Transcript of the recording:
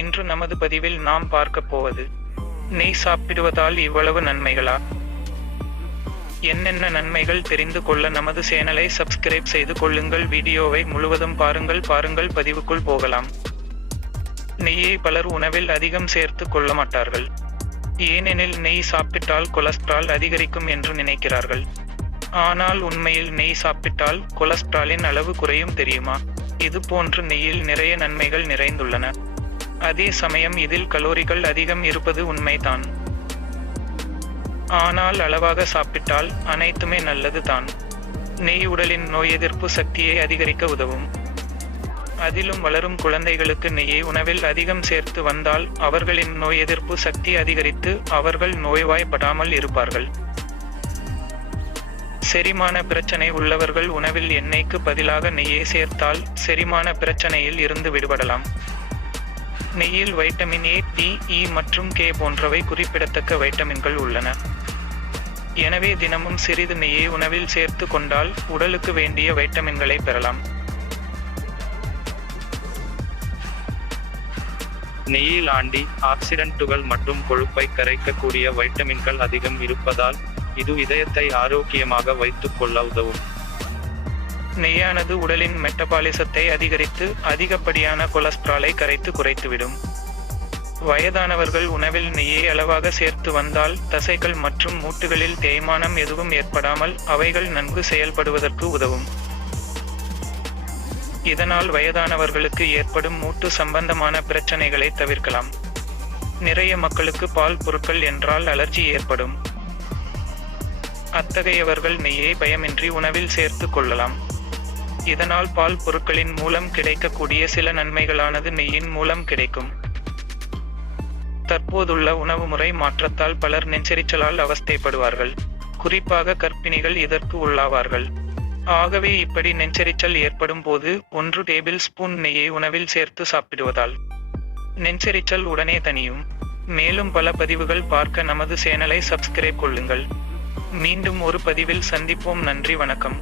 இன்று நமது பதிவில் நாம் பார்க்க போவது நெய் சாப்பிடுவதால் இவ்வளவு நன்மைகளா? என்னென்ன நன்மைகள் தெரிந்து கொள்ள நமது சேனலை சப்ஸ்கிரைப் செய்து கொள்ளுங்கள். வீடியோவை முழுவதும் பாருங்கள். பதிவுக்குள் போகலாம். நெய்யை பலர் உணவில் அதிகம் சேர்த்து கொள்ள மாட்டார்கள். ஏனெனில் நெய் சாப்பிட்டால் கொலஸ்ட்ரால் அதிகரிக்கும் என்று நினைக்கிறார்கள். ஆனால் உண்மையில் நெய் சாப்பிட்டால் கொலஸ்ட்ராலின் அளவு குறையும் தெரியுமா? இது போன்று நெய்யில் நிறைய நன்மைகள் நிறைந்துள்ளன. அதே சமயம் இதில் கலோரிகள் அதிகம் இருப்பது உண்மைதான். ஆனால் அளவாக சாப்பிட்டால் அனைத்துமே நல்லது தான். நெய் உடலின் நோய் எதிர்ப்பு சக்தியை அதிகரிக்க உதவும். அதிலும் வளரும் குழந்தைகளுக்கு நெய்யை உணவில் அதிகம் சேர்த்து வந்தால் அவர்களின் நோய் எதிர்ப்பு சக்தி அதிகரித்து அவர்கள் நோய்வாய்ப்படாமல் இருப்பார்கள். செரிமான பிரச்சனை உள்ளவர்கள் உணவில் எண்ணெய்க்கு பதிலாக நெய்யை சேர்த்தால் செரிமான பிரச்சனையில் இருந்து விடுபடலாம். நெய்யில் வைட்டமின் ஏ, டி, இ மற்றும் கே போன்றவை குறிப்பிடத்தக்க வைட்டமின்கள் உள்ளன. எனவே தினமும் சிறிது நெய்யை உணவில் சேர்த்து கொண்டால் உடலுக்கு வேண்டிய வைட்டமின்களை பெறலாம். நெய்யில் ஆன்டி ஆக்சிடென்ட்டுகள் மற்றும் கொழுப்பை கரைக்கக்கூடிய வைட்டமின்கள் அதிகம் இருப்பதால் இது இதயத்தை ஆரோக்கியமாக வைத்துக் கொள்ள உதவும். நெய்யானது உடலின் மெட்டபாலிசத்தை அதிகரித்து அதிகப்படியான கொலஸ்ட்ராலை கரைத்து குறைத்துவிடும். வயதானவர்கள் உணவில் நெய்யை அளவாக சேர்த்து வந்தால் தசைகள் மற்றும் மூட்டுகளில் தேய்மானம் எதுவும் ஏற்படாமல் அவைகள் நன்கு செயல்படுவதற்கு உதவும். இதனால் வயதானவர்களுக்கு ஏற்படும் மூட்டு சம்பந்தமான பிரச்சனைகளை தவிர்க்கலாம். நிறைய மக்களுக்கு பால் பொருட்கள் என்றால் அலர்ஜி ஏற்படும். அத்தகையவர்கள் நெய்யை பயமின்றி உணவில் சேர்த்து கொள்ளலாம். இதனால் பால் பொருட்களின் மூலம் கிடைக்கக்கூடிய சில நன்மைகளானது நெய்யின் மூலம் கிடைக்கும். தற்போதுள்ள உணவு முறை மாற்றத்தால் பலர் நெஞ்செரிச்சலால் அவஸ்தைப்படுவார்கள். குறிப்பாக கர்ப்பிணிகள் இதற்கு உள்ளாவார்கள். ஆகவே இப்படி நெஞ்செரிச்சல் ஏற்படும் போது 1 டேபிள் ஸ்பூன் நெய்யை உணவில் சேர்த்து சாப்பிடுவதால் நெஞ்செரிச்சல் உடனே தணியும். மேலும் பல பதிவுகள் பார்க்க நமது சேனலை சப்ஸ்கிரைப் கொள்ளுங்கள். மீண்டும் ஒரு பதிவில் சந்திப்போம். நன்றி, வணக்கம்.